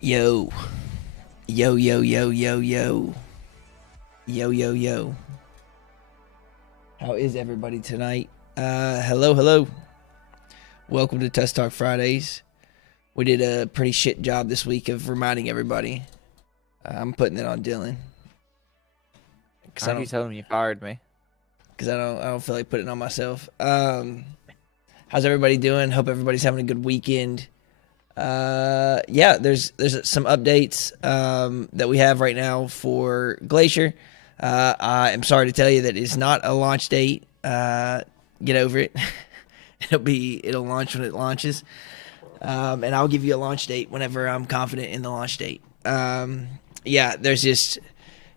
Yo, yo, yo, yo, yo, yo, yo, yo, yo. How is everybody tonight? Hello, hello. Welcome to Tusk Talk Fridays. We did a pretty shit job this week of reminding everybody. I'm putting it on Dylan Why are you telling me you fired me? because I don't feel like putting it on myself. How's everybody doing? Hope everybody's having a good weekend. Yeah, there's some updates that we have right now for Glacier. I am sorry to tell you that it's not a launch date. Get over it. It'll launch when it launches. And I'll give you a launch date whenever I'm confident in the launch date. Yeah, there's just,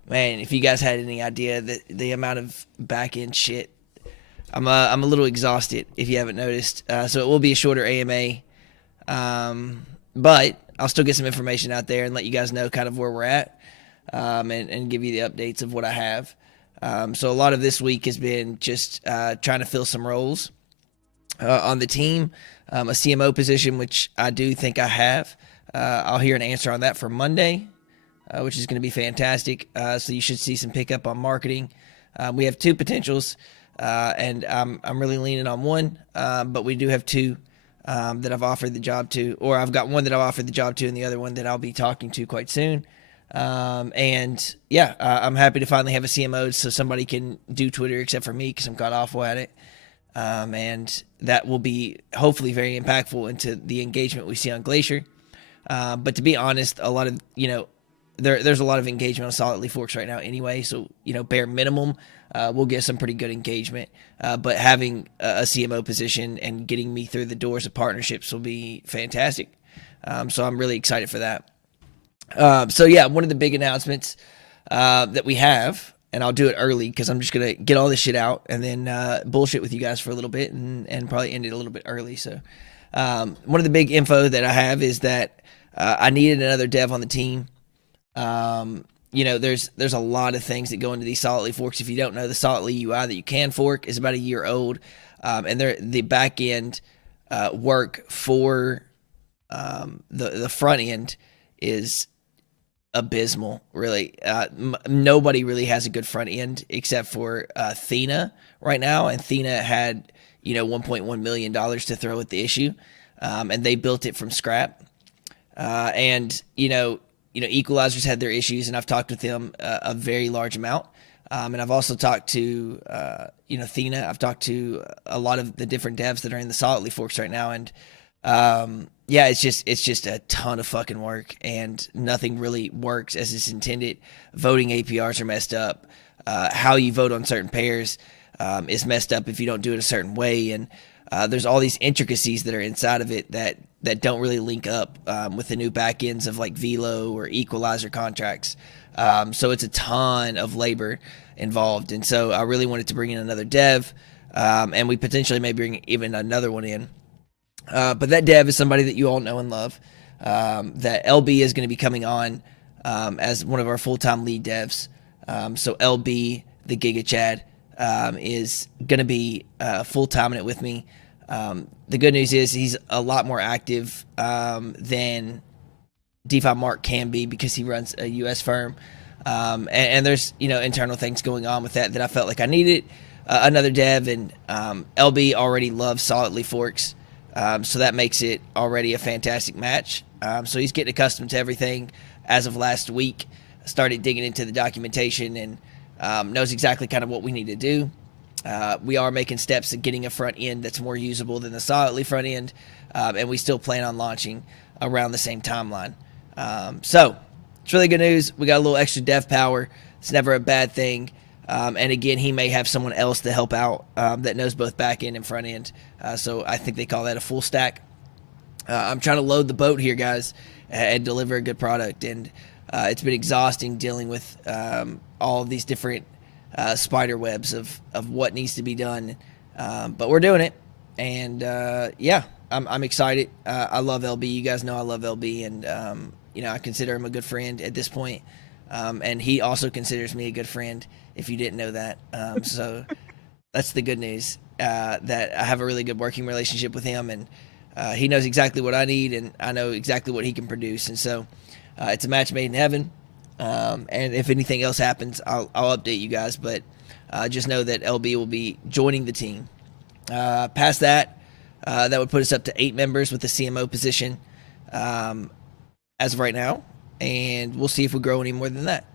man, if you guys had any idea that the amount of back end shit, I'm a little exhausted if you haven't noticed. So it will be a shorter AMA. But I'll still get some information out there and let you guys know kind of where we're at, and give you the updates of what I have. So a lot of this week has been just trying to fill some roles on the team, a CMO position, which I do think I have. I'll hear an answer on that for Monday, which is going to be fantastic. So you should see some pickup on marketing. We have two potentials, and I'm really leaning on one, but we do have two that I've offered the job to, or I've got one that I've offered the job to and the other one that I'll be talking to quite soon. And yeah, I'm happy to finally have a CMO so somebody can do Twitter except for me because I'm god awful at it. And that will be hopefully very impactful into the engagement we see on Glacier. But to be honest, a lot of, there's a lot of engagement on Solidly Forks right now anyway. So, bare minimum, we'll get some pretty good engagement. But having a CMO position and getting me through the doors of partnerships will be fantastic. So I'm really excited for that. So yeah, one of the big announcements that we have, and I'll do it early because I'm just going to get all this shit out and then bullshit with you guys for a little bit and probably end it a little bit early. So one of the big info that I have is that I needed another dev on the team. There's a lot of things that go into these Solidly forks. If you don't know, the Solidly UI that you can fork is about a year old, and the back end work for the front end is abysmal. Really, nobody really has a good front end except for Thena right now, and Thena had $1.1 million to throw at the issue, and they built it from scrap, and Equalizers had their issues, and I've talked with them a very large amount. And I've also talked to, Thena. I've talked to a lot of the different devs that are in the Solidly forks right now. And, yeah, it's just a ton of fucking work, and nothing really works as it's intended. Voting APRs are messed up. How you vote on certain pairs is messed up if you don't do it a certain way. And there's all these intricacies that are inside of it that don't really link up with the new back ends of like Velo or Equalizer contracts. So it's a ton of labor involved. And so I really wanted to bring in another dev, and we potentially may bring even another one in. But that dev is somebody that you all know and love. That LB is going to be coming on as one of our full-time lead devs. So LB, the Giga Chad, is going to be full-time in it with me. The good news is he's a lot more active than DeFi Mark can be because he runs a U.S. firm. And there's, internal things going on with that I felt like I needed another dev. And LB already loves Solidly Forks. So that makes it already a fantastic match. So he's getting accustomed to everything as of last week. Started digging into the documentation and knows exactly kind of what we need to do. We are making steps at getting a front end that's more usable than the Solidly front end, and we still plan on launching around the same timeline. So it's really good news. We got a little extra dev power. It's never a bad thing. And again, he may have someone else to help out that knows both back end and front end. So I think they call that a full stack. I'm trying to load the boat here, guys, and deliver a good product. And it's been exhausting dealing with all of these different spider webs of what needs to be done, but we're doing it, and yeah, I'm excited. I love LB. You guys know I love LB, and I consider him a good friend at this point, and he also considers me a good friend, if you didn't know that. So that's the good news, that I have a really good working relationship with him, and He knows exactly what I need, and I know exactly what he can produce. And so it's a match made in heaven. And if anything else happens, I'll update you guys. But just know that LB will be joining the team. Past that, that would put us up to 8 members with the CMO position as of right now. And we'll see if we grow any more than that.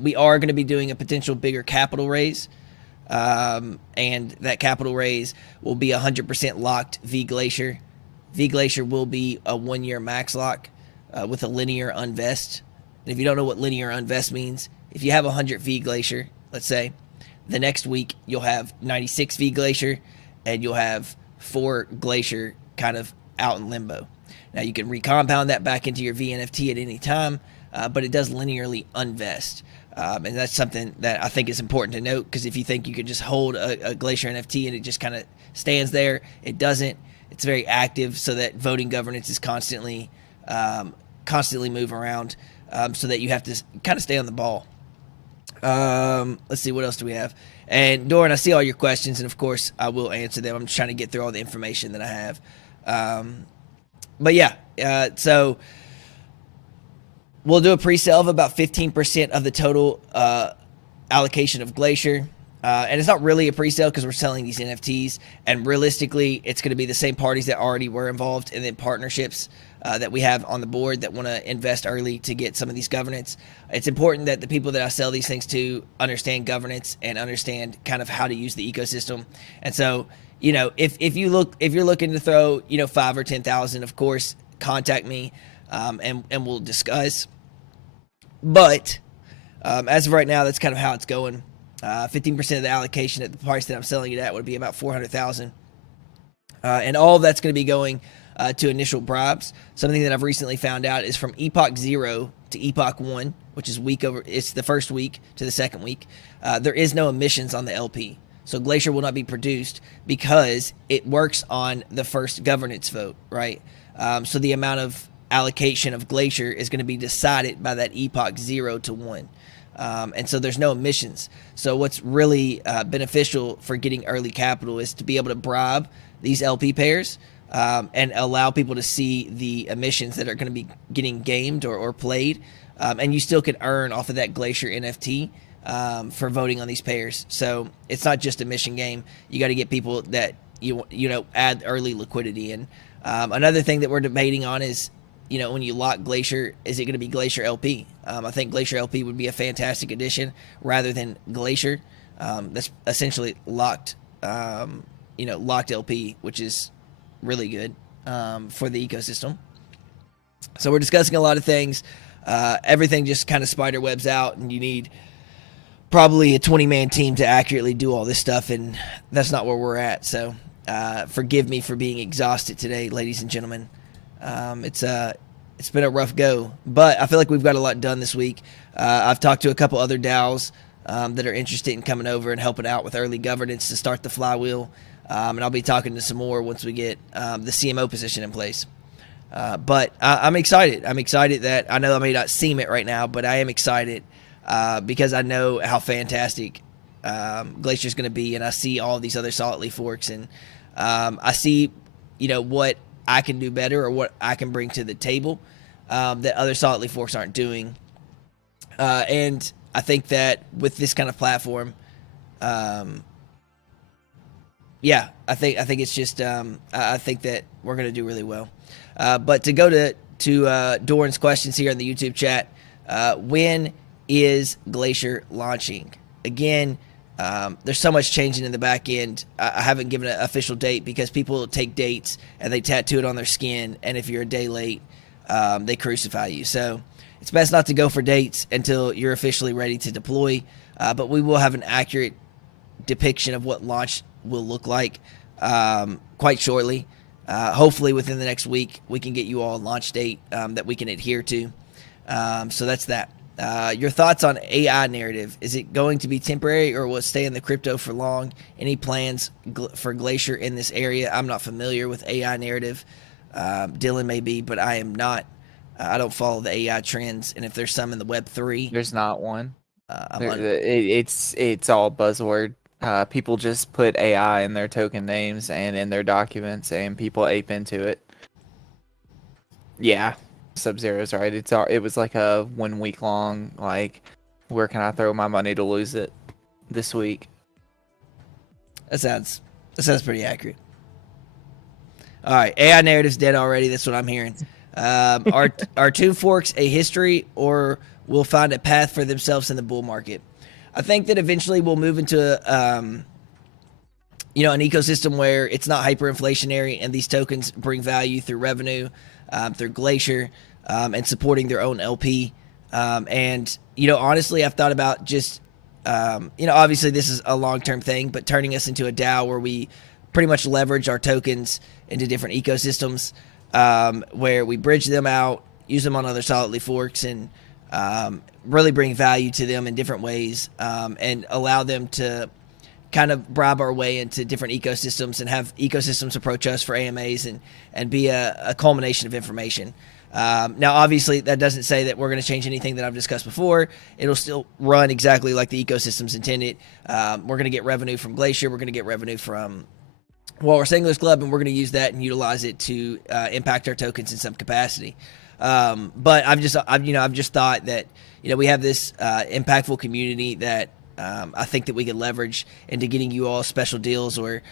We are going to be doing a potential bigger capital raise. And that capital raise will be 100% locked v Glacier. V Glacier will be a 1-year max lock with a linear unvest. And if you don't know what linear unvest means, if you have 100 V Glacier, let's say, the next week you'll have 96 V Glacier and you'll have 4 Glacier kind of out in limbo. Now you can recompound that back into your VNFT at any time, but it does linearly unvest. And that's something that I think is important to note, because if you think you could just hold a Glacier NFT and it just kind of stands there, it doesn't. It's very active, so that voting governance is constantly moving around, so that you have to kind of stay on the ball. Let's see, what else do we have? And Doran, I see all your questions, and of course I will answer them. I'm just trying to get through all the information that I have. But yeah, so we'll do a pre-sale of about 15% of the total allocation of Glacier. And it's not really a pre-sale because we're selling these NFTs. And realistically, it's going to be the same parties that already were involved in the partnerships that we have on the board that want to invest early to get some of these governance. It's important that the people that I sell these things to understand governance and understand kind of how to use the ecosystem. And so, you know, if you're looking to throw, you know, 5 or 10,000, of course, contact me, and we'll discuss. But as of right now, that's kind of how it's going. 15% of the allocation at the price that I'm selling it at would be about 400,000, and all of that's going to be going to initial bribes. Something that I've recently found out is from Epoch 0 to Epoch 1, which is it's the first week to the second week. There is no emissions on the LP. So Glacier will not be produced because it works on the first governance vote, right? So the amount of allocation of Glacier is going to be decided by that Epoch 0 to 1. And so there's no emissions. So what's really beneficial for getting early capital is to be able to bribe these LP pairs and allow people to see the emissions that are going to be getting gamed or played. And you still can earn off of that Glacier NFT for voting on these pairs. So it's not just a mission game. You got to get people that you know add early liquidity. And another thing that we're debating on is, you know, when you lock Glacier, is it going to be Glacier LP? I think Glacier LP would be a fantastic addition rather than Glacier. That's essentially locked, locked LP, which is really good for the ecosystem. So we're discussing a lot of things. Everything just kind of spider webs out, and you need probably a 20-man team to accurately do all this stuff, and that's not where we're at. So forgive me for being exhausted today, ladies and gentlemen. It's been a rough go, but I feel like we've got a lot done this week. I've talked to a couple other DAOs that are interested in coming over and helping out with early governance to start the flywheel, and I'll be talking to some more once we get the CMO position in place. But I'm excited. I'm excited that I know I may not seem it right now, but I am excited because I know how fantastic Glacier is going to be, and I see all these other solid leaf forks, and I see, you know, what I can do better or what I can bring to the table that other solid leaf forks aren't doing. And I think that with this kind of platform, I think it's just I think that we're going to do really well. But to go to Doran's questions here in the YouTube chat, when is Glacier launching? Again, there's so much changing in the back end. I haven't given an official date because people take dates and they tattoo it on their skin, and if you're a day late, they crucify you. So it's best not to go for dates until you're officially ready to deploy, but we will have an accurate depiction of what launch will look like quite shortly. Hopefully within the next week we can get you all a launch date that we can adhere to. So that's that. Your thoughts on AI narrative. Is it going to be temporary or will it stay in the crypto for long? Any plans for Glacier in this area? I'm not familiar with AI narrative. Dylan may be, but I am not. I don't follow the AI trends, and if there's some in the Web3, there's not one. It's all buzzword. People just put AI in their token names and in their documents, and people ape into it. Yeah, Sub-Zero's right. It was like a 1 week long, like, where can I throw my money to lose it this week? That sounds pretty accurate. All right, AI narrative's dead already. That's what I'm hearing. Are Two Forks a history, or will find a path for themselves in the bull market? I think that eventually we'll move into an ecosystem where it's not hyperinflationary, and these tokens bring value through revenue, through Glacier, and supporting their own LP. And honestly, I've thought about just obviously this is a long-term thing, but turning us into a DAO where we pretty much leverage our tokens into different ecosystems, where we bridge them out, use them on other solidly forks, and really bring value to them in different ways, and allow them to kind of bribe our way into different ecosystems and have ecosystems approach us for AMAs and be a culmination of information. Now, obviously, that doesn't say that we're going to change anything that I've discussed before. It'll still run exactly like the ecosystem's intended. We're going to get revenue from Glacier. We're going to get revenue from Walrus Anglers Club, and we're going to use that and utilize it to impact our tokens in some capacity. But I've just thought that we have this impactful community that I think that we could leverage into getting you all special deals or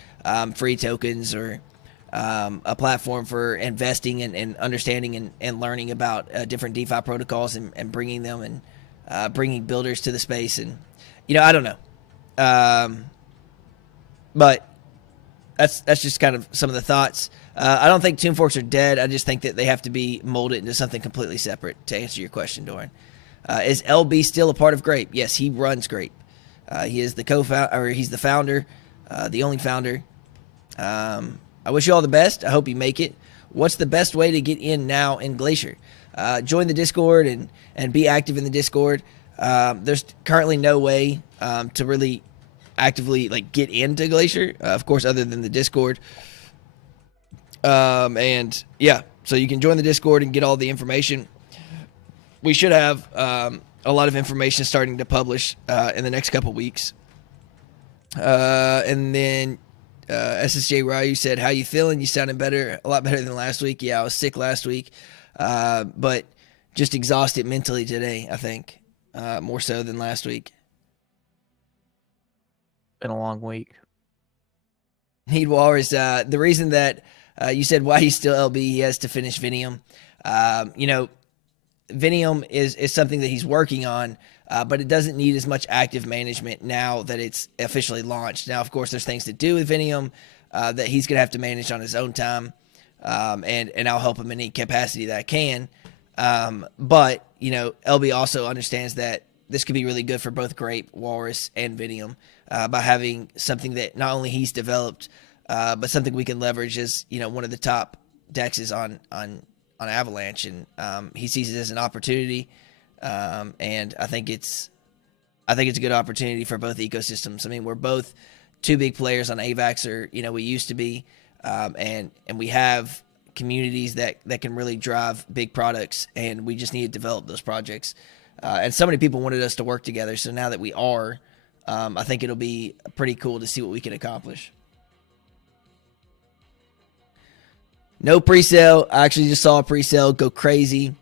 free tokens or a platform for investing and understanding and learning about different DeFi protocols and bringing them and bringing builders to the space. And I don't know, but that's just kind of some of the thoughts. I don't think Tomb Forks are dead. I just think that they have to be molded into something completely separate. To answer your question, Doran, is LB still a part of Grape? Yes, he runs Grape. He is the co-founder, or he's the founder, the only founder. I wish you all the best. I hope you make it. What's the best way to get in now in Glacier? Join the Discord and be active in the Discord. There's currently no way to really actively get into Glacier, of course, other than the Discord. And yeah, so you can join the Discord and get all the information. We should have a lot of information starting to publish in the next couple weeks. And then SSJ Ryu said, "How you feeling? You sounded better, a lot better than last week." Yeah, I was sick last week, but just exhausted mentally today, I think, more so than last week. Been a long week. Need Walrus. The reason that you said why he's still LB, he has to finish Vinium. Vinium is something that he's working on, but it doesn't need as much active management now that it's officially launched. Now, of course, there's things to do with Vinium that he's going to have to manage on his own time, and I'll help him in any capacity that I can. But LB also understands that this could be really good for both Grape, Walrus, and Vinium by having something that not only he's developed, but something we can leverage as one of the top dexes on Avalanche, and he sees it as an opportunity, and I think it's a good opportunity for both ecosystems. I mean, we're both two big players on AVAX, or we used to be, and we have communities that can really drive big products, and we just need to develop those projects. And so many people wanted us to work together, so now that we are, I think it'll be pretty cool to see what we can accomplish. No pre-sale. I actually just saw a pre-sale go crazy.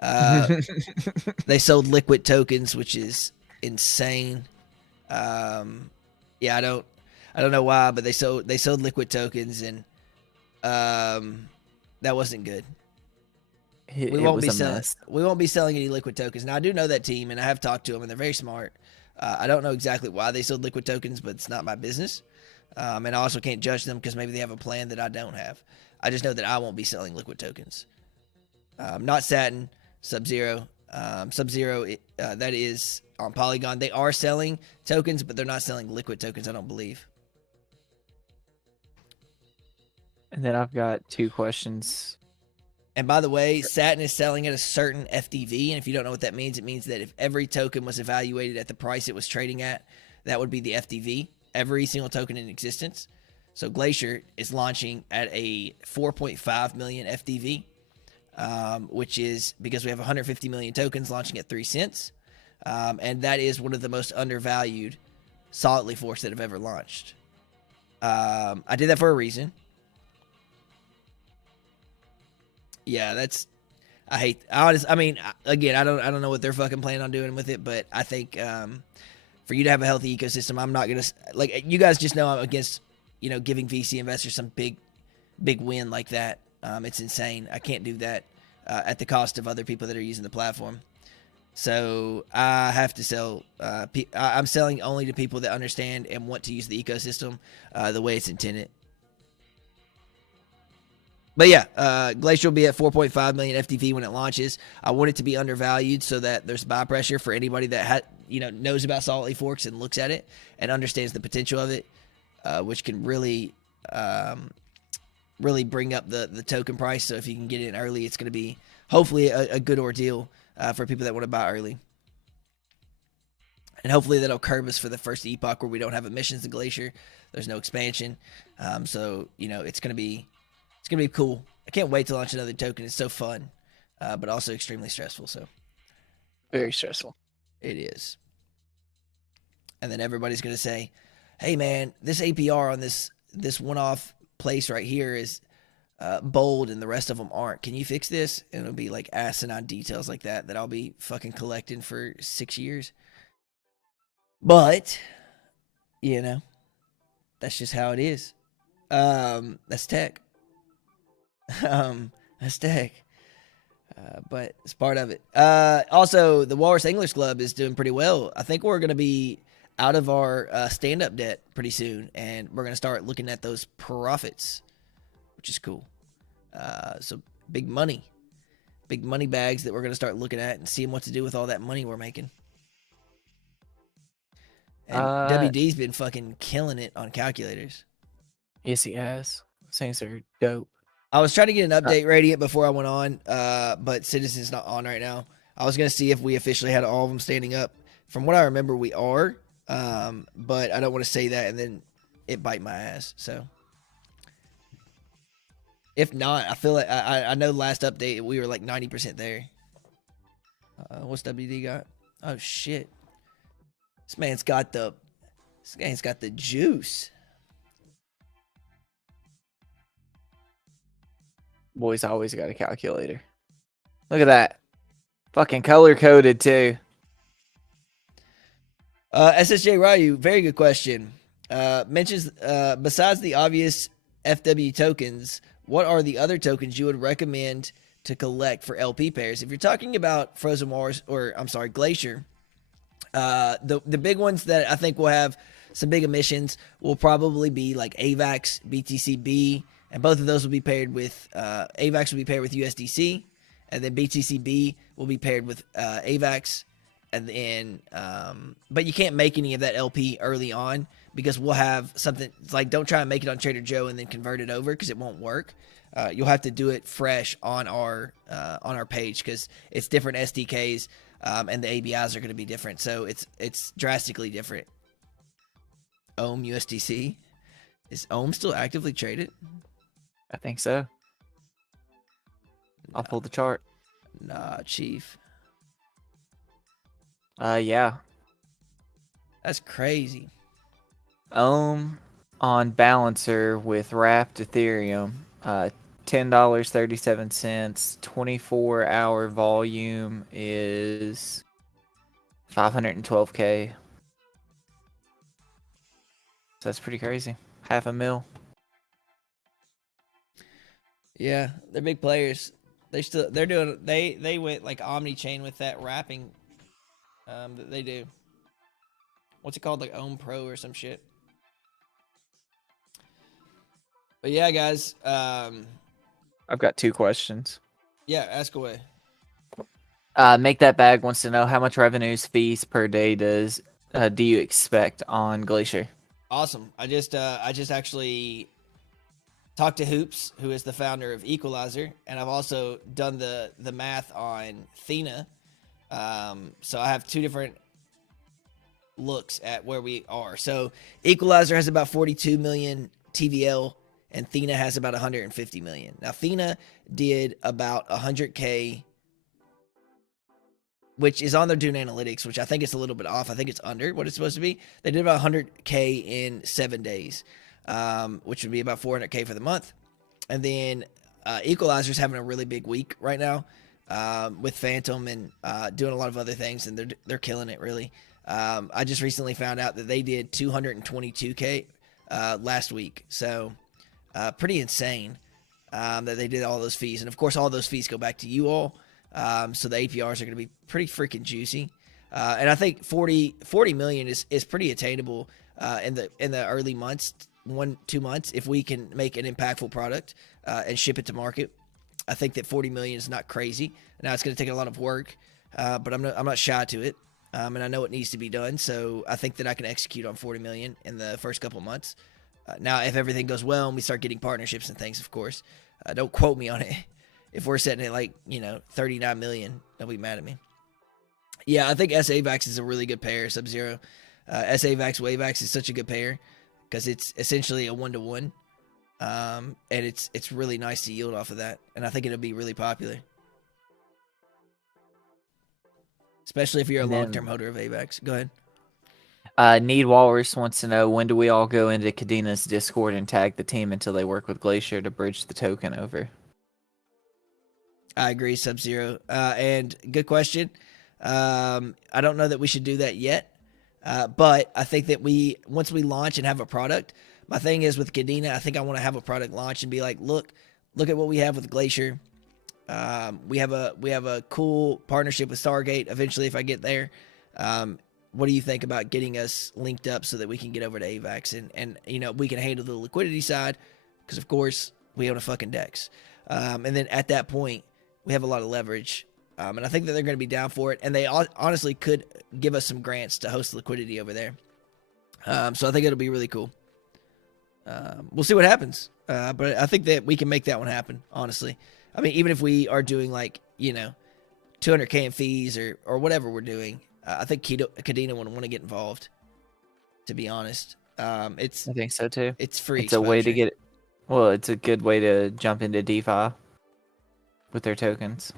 They sold liquid tokens, which is insane. Yeah, I don't know why, but they sold liquid tokens, and that wasn't good. We won't be selling any liquid tokens. Now, I do know that team, and I have talked to them, and they're very smart. I don't know exactly why they sold liquid tokens, but it's not my business. And I also can't judge them because maybe they have a plan that I don't have. I just know that I won't be selling liquid tokens. Not Satin, Sub-Zero. Sub-Zero, that is on Polygon. They are selling tokens, but they're not selling liquid tokens, I don't believe. And then I've got two questions. And by the way, Satin is selling at a certain FDV, and if you don't know what that means, it means that if every token was evaluated at the price it was trading at, that would be the FDV, every single token in existence. So Glacier is launching at a 4.5 million FDV, which is because we have 150 million tokens launching at 3 cents. And that is one of the most undervalued solidly forks that have ever launched. I did that for a reason. Yeah, that's. I mean, again, I don't know what they're fucking planning on doing with it, but I think for you to have a healthy ecosystem, I'm not gonna like you guys just know I'm against giving VC investors some big win like that. It's insane. I can't do that at the cost of other people that are using the platform. So I have to sell. I'm selling only to people that understand and want to use the ecosystem the way it's intended. But yeah, Glacier will be at 4.5 million FTV when it launches. I want it to be undervalued so that there's buy pressure for anybody that knows about Solid Leaf Forks and looks at it and understands the potential of it, which can really bring up the token price. So if you can get in early, it's going to be hopefully a good ordeal for people that want to buy early. And hopefully that'll curb us for the first epoch where we don't have emissions to Glacier. There's no expansion. So it's going to be cool. I can't wait to launch another token. It's so fun, but also extremely stressful. So very stressful. It is. And then everybody's going to say, hey man, this APR on this one-off place right here is bold and the rest of them aren't. Can you fix this? And it'll be like asinine details like that I'll be fucking collecting for 6 years. But, that's just how it is. That's tech. That's tech. But it's part of it. Also, the Walrus English Club is doing pretty well. I think we're going to be out of our stand-up debt pretty soon, and we're going to start looking at those profits, which is cool. So big money bags that we're going to start looking at and seeing what to do with all that money we're making. And WD's been fucking killing it on calculators. Yes, he has. Things are dope. I was trying to get an update Radiant before I went on, but Citizen's not on right now. I was going to see if we officially had all of them standing up. From what I remember, we are, but I don't want to say that and then it bite my ass. So if not, I feel like I know last update we were like 90% there. What's WD got? Oh shit! This man's got the juice. Boy's always got a calculator. Look at that. Fucking color coded too. SSJ Ryu, very good question. Mentions besides the obvious FW tokens, what are the other tokens you would recommend to collect for LP pairs? If you're talking about Frozen Walrus, or I'm sorry, Glacier, the big ones that I think will have some big emissions will probably be like AVAX, BTCB, and both of those will be paired with AVAX will be paired with USDC, and then BTCB will be paired with AVAX, and then but you can't make any of that LP early on because we'll have something like, don't try and make it on Trader Joe and then convert it over because it won't work. You'll have to do it fresh on our page because it's different SDKs and the ABIs are going to be different, so it's drastically different. Ohm USDC, is Ohm still actively traded? I think so. I'll pull the chart. Nah, Chief. Yeah. That's crazy. Ohm on balancer with wrapped Ethereum, $10.37. 24-hour volume is 512K. So that's pretty crazy. $500,000. Yeah, they're big players. They went like omni-chain with that wrapping that they do. What's it called? Like Ohm Pro or some shit. But yeah, guys. I've got 2 questions. Yeah, ask away. Make That Bag wants to know how much revenues, fees per day do you expect on Glacier? Awesome. I just actually talked to Hoops, who is the founder of Equalizer, and I've also done the math on Thena. So I have 2 different looks at where we are. So Equalizer has about 42 million TVL, and Thena has about 150 million. Now Thena did about 100K which is on their Dune Analytics, which I think is a little bit off. I think it's under what it's supposed to be. They did about 100K in 7 days, which would be about 400K for the month. And then Equalizer's having a really big week right now with Phantom and doing a lot of other things, and they're killing it, really. I just recently found out that they did 222K last week. So pretty insane that they did all those fees. And, of course, all those fees go back to you all. So the APRs are going to be pretty freaking juicy. And I think 40 million is pretty attainable in the early months, 1-2 months, if we can make an impactful product and ship it to market. I think that 40 million is not crazy. Now it's going to take a lot of work, but I'm not shy to it. And I know it needs to be done. So I think that I can execute on 40 million in the first couple of months. Now, if everything goes well and we start getting partnerships and things, of course, don't quote me on it. If we're setting it like, 39 million, they'll be mad at me. Yeah, I think SAVAX is a really good pair, Sub-Zero. SAVAX, WAVAX is such a good pair because it's essentially a 1-to-1. And it's really nice to yield off of that. And I think it'll be really popular. Especially if you're a long-term holder of AVAX. Go ahead. Need Walrus wants to know, when do we all go into Kadina's Discord and tag the team until they work with Glacier to bridge the token over? I agree, Sub-Zero. And good question. I don't know that we should do that yet. But I think that once we launch and have a product, my thing is with Kadena, I think I want to have a product launch and be like, look at what we have with Glacier. We have a cool partnership with Stargate eventually if I get there. What do you think about getting us linked up so that we can get over to AVAX and we can handle the liquidity side because, of course, we own a fucking DEX. And then at that point, we have a lot of leverage. And I think that they're going to be down for it. And they honestly could give us some grants to host liquidity over there. So I think it'll be really cool. We'll see what happens. But I think that we can make that one happen, honestly. I mean, even if we are doing 200K in fees or whatever we're doing, I think Kadena would want to get involved, to be honest. I think so too. It's free. It's a way to get it's a good way to jump into DeFi with their tokens.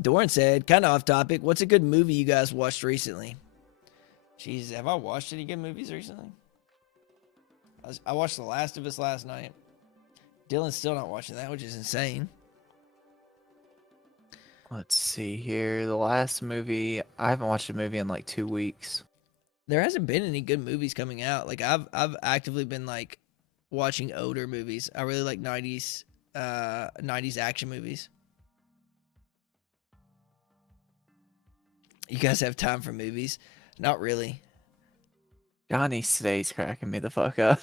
Doran said, kind of off topic, what's a good movie you guys watched recently? Jeez, have I watched any good movies recently? I watched The Last of Us last night. Dylan's still not watching that, which is insane. Let's see here. The last movie, I haven't watched a movie in like 2 weeks. There hasn't been any good movies coming out. Like I've actively been watching older movies. I really like 90s action movies. You guys have time for movies? Not really. Johnny Stays cracking me the fuck up.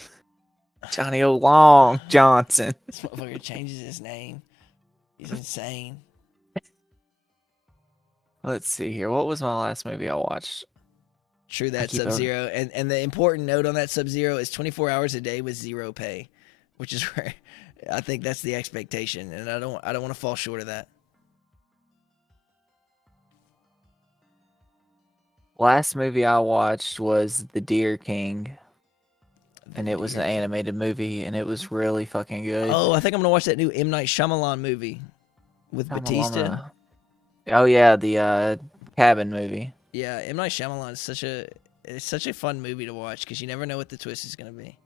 Johnny O. Long Johnson. This motherfucker changes his name. He's insane. Let's see here. What was my last movie I watched? True that, Sub-Zero. And the important note on that, Sub-Zero, is 24 hours a day with zero pay, which is where I think that's the expectation, and I don't want to fall short of that. Last movie I watched was The Deer King. And it was an animated movie, and it was really fucking good. Oh, I think I'm gonna watch that new M. Night Shyamalan movie with Batista. Oh yeah, the cabin movie. Yeah, M. Night Shyamalan is such a fun movie to watch because you never know what the twist is gonna be.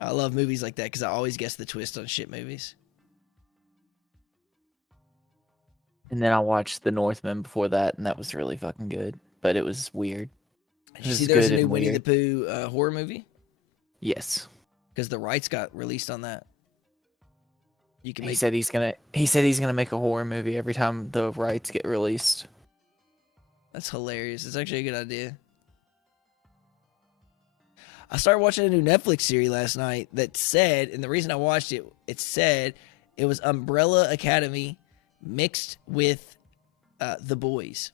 I love movies like that because I always guess the twist on shit movies. And then I watched The Northman before that, and that was really fucking good, but it was weird. Did you see there's a new Winnie the Pooh horror movie? Yes, because the rights got released on that. He said he's gonna make a horror movie every time the rights get released. That's hilarious. It's actually a good idea. I started watching a new Netflix series last night that said, and the reason I watched it, it said it was Umbrella Academy mixed with The Boys,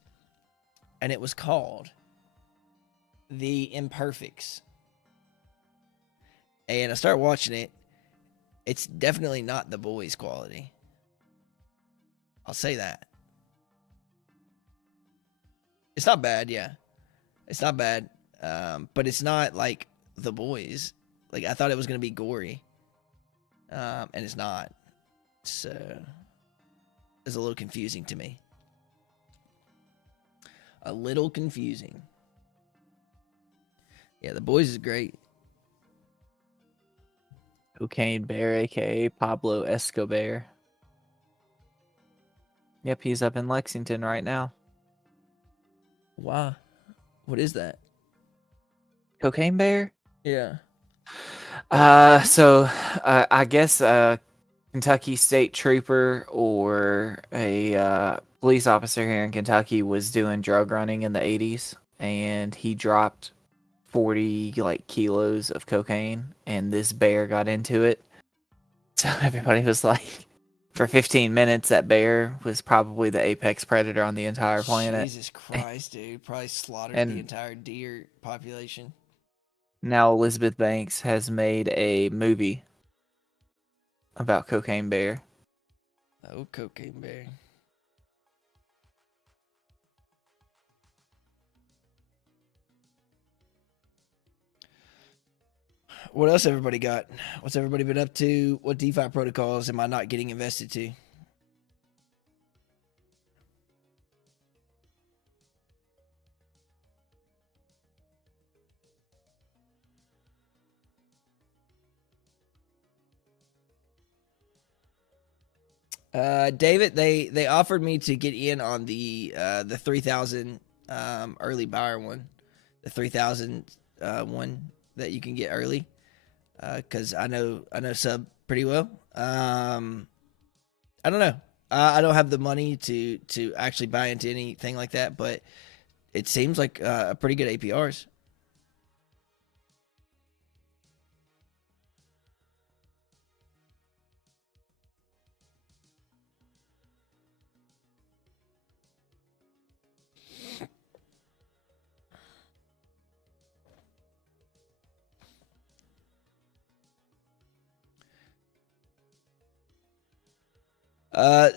and it was called The Imperfects. And I started watching it. It's definitely not The Boys quality. I'll say that. It's not bad, yeah. It's not bad. But it's not like The Boys. Like, I thought it was going to be gory. And it's not. So, is a little confusing to me. A little confusing. Yeah, the boys is great. Cocaine Bear, aka Pablo Escobar. Yep, he's up in Lexington right now. Why? What is that? Cocaine Bear? Yeah. I guess a Kentucky State Trooper or a police officer here in Kentucky was doing drug running in the 80s, and he dropped 40 kilos of cocaine, and this bear got into it. So everybody was like, for 15 minutes, that bear was probably the apex predator on the entire planet. Jesus Christ, dude. Probably slaughtered And the entire deer population. now Elizabeth Banks has made a movie about Cocaine Bear. Oh, Cocaine Bear. What else everybody got? What's everybody been up to? What DeFi protocols am I not getting invested to? David, they offered me to get in on the 3,000 early buyer one, the 3,000 one that you can get early, because I know Sub pretty well. I don't know. I don't have the money to actually buy into anything like that, but it seems like a pretty good APRs.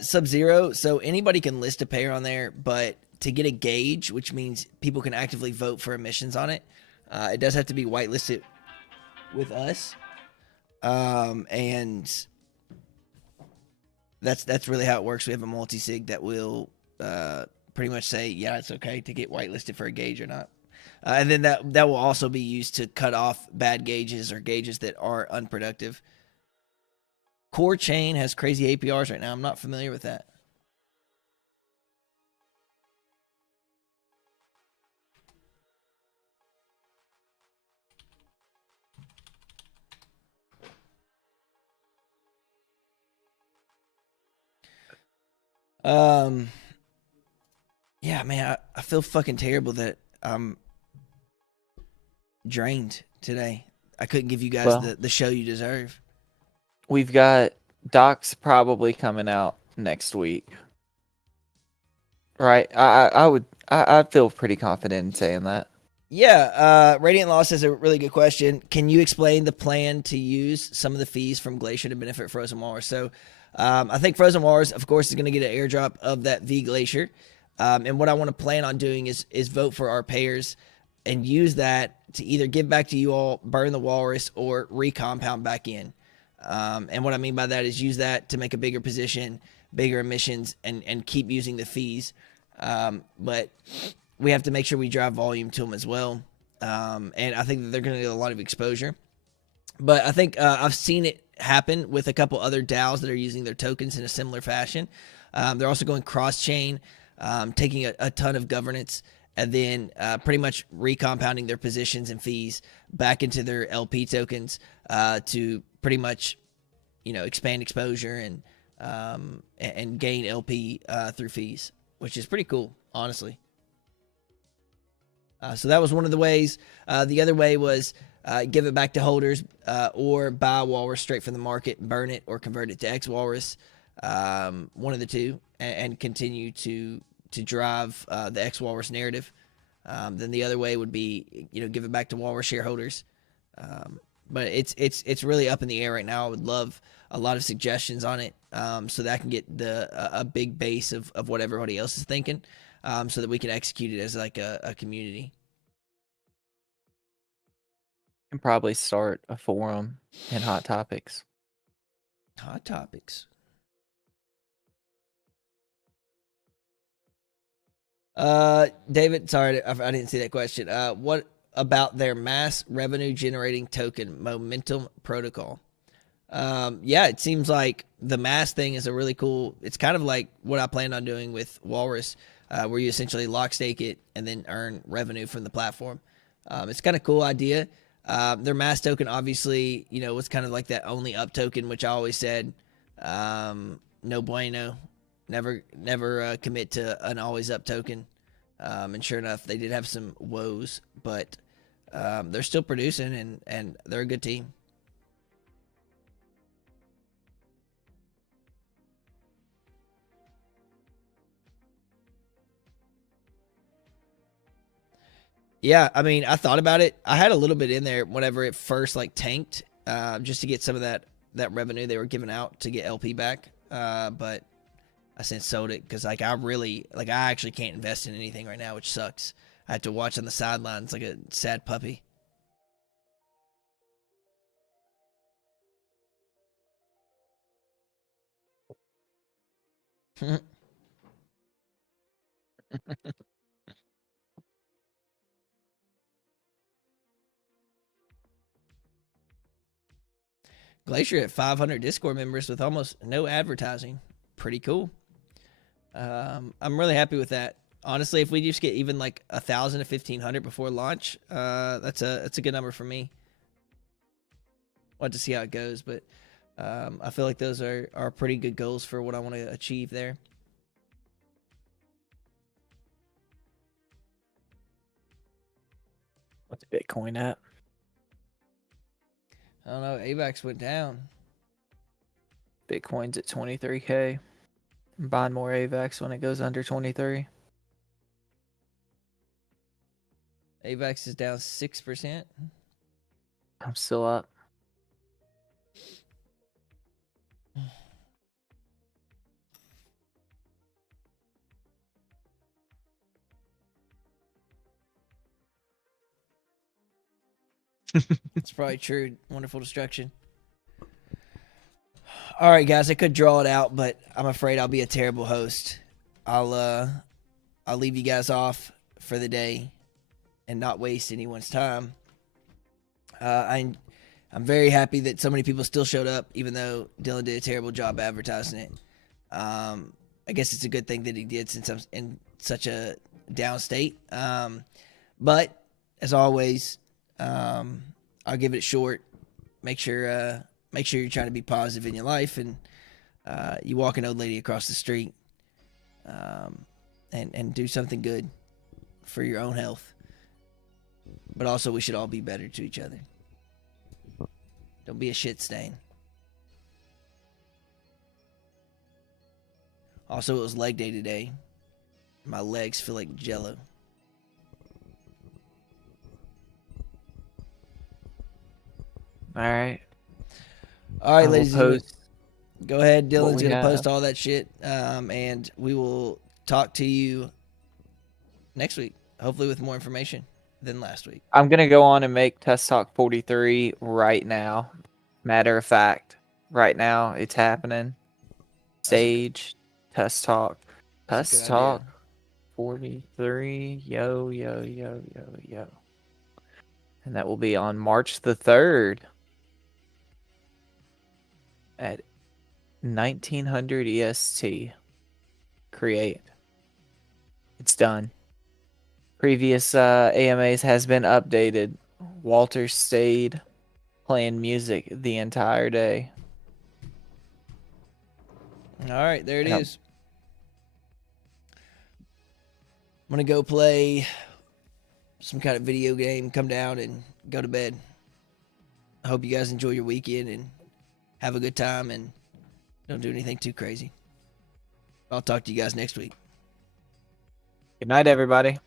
Sub-Zero. So anybody can list a pair on there, but to get a gauge, which means people can actively vote for emissions on it, it does have to be whitelisted with us. And that's really how it works. We have a multi-sig that will pretty much say, yeah, it's okay to get whitelisted for a gauge or not. And then that will also be used to cut off bad gauges or gauges that are unproductive. Core Chain has crazy APRs right now. I'm not familiar with that. Yeah, man, I feel fucking terrible that I'm drained today. I couldn't give you guys the show you deserve. We've got Docs probably coming out next week. Right. I feel pretty confident in saying that. Yeah, Radiant Loss is a really good question. Can you explain the plan to use some of the fees from Glacier to benefit Frozen Walrus? So I think Frozen Walrus, of course, is going to get an airdrop of that V Glacier. And what I want to plan on doing is vote for our payers and use that to either give back to you all, burn the Walrus, or recompound back in. And what I mean by that is use that to make a bigger position, bigger emissions, and keep using the fees. But we have to make sure we drive volume to them as well. And I think that they're going to get a lot of exposure. But I think I've seen it happen with a couple other DAOs that are using their tokens in a similar fashion. They're also going cross-chain, taking a ton of governance, and then pretty much recompounding their positions and fees back into their LP tokens to pretty much, expand exposure and gain LP through fees, which is pretty cool, honestly. So that was one of the ways. The other way was give it back to holders or buy Walrus straight from the market, burn it, or convert it to X Walrus. One of the two, and continue to drive the X Walrus narrative. Then the other way would be, give it back to Walrus shareholders. But it's really up in the air right now. I would love a lot of suggestions on it, so that I can get a big base of what everybody else is thinking, so that we can execute it as like a community. And probably start a forum in Hot Topics. Hot Topics. David, sorry, I didn't see that question. What about their mass revenue generating token momentum protocol? Yeah, it seems like the mass thing is a really cool. It's kind of like what I plan on doing with Walrus, where you essentially lock stake it and then earn revenue from the platform. It's kind of cool idea. Their mass token, obviously, was kind of like that only up token, which I always said, no bueno, never commit to an always up token. And sure enough, they did have some woes, but they're still producing and they're a good team. Yeah, I mean, I thought about it. I had a little bit in there whenever it first like tanked, just to get some of that revenue they were giving out to get LP back. But I since sold it because like I actually can't invest in anything right now, which sucks. I have to watch on the sidelines like a sad puppy. Glacier at 500 Discord members with almost no advertising. Pretty cool. I'm really happy with that. Honestly, if we just get even like 1,000 to 1,500 before launch, that's a good number for me. We'll have to see how it goes, but I feel like those are pretty good goals for what I want to achieve there. What's Bitcoin at? I don't know. AVAX went down. Bitcoin's at 23K. I'm buying more AVAX when it goes under 23. AVAX is down 6%. I'm still up. It's probably true. Wonderful destruction. All right, guys. I could draw it out, but I'm afraid I'll be a terrible host. I'll leave you guys off for the day and not waste anyone's time. I'm very happy that so many people still showed up, even though Dylan did a terrible job advertising it. I guess it's a good thing that he did since I'm in such a down state. But as always, I'll give it short. Make sure you're trying to be positive in your life, and you walk an old lady across the street, and do something good for your own health. But also, we should all be better to each other. Don't be a shit stain. Also, it was leg day today. My legs feel like jello. All right. All right, ladies and gentlemen. Go ahead. Dylan's going to post all that shit. And we will talk to you next week, hopefully with more information than last week. I'm going to go on and make Test Talk 43 right now. Matter of fact, right now it's happening. Stage, Test Talk. Test Talk 43. Yo, yo, yo, yo, yo. And that will be on March the 3rd at 1900 EST. Create. It's done. Previous AMAs has been updated. Walter stayed playing music the entire day. All right, there it is. I'm going to go play some kind of video game, come down and go to bed. I hope you guys enjoy your weekend and have a good time and don't do anything too crazy. I'll talk to you guys next week. Good night, everybody.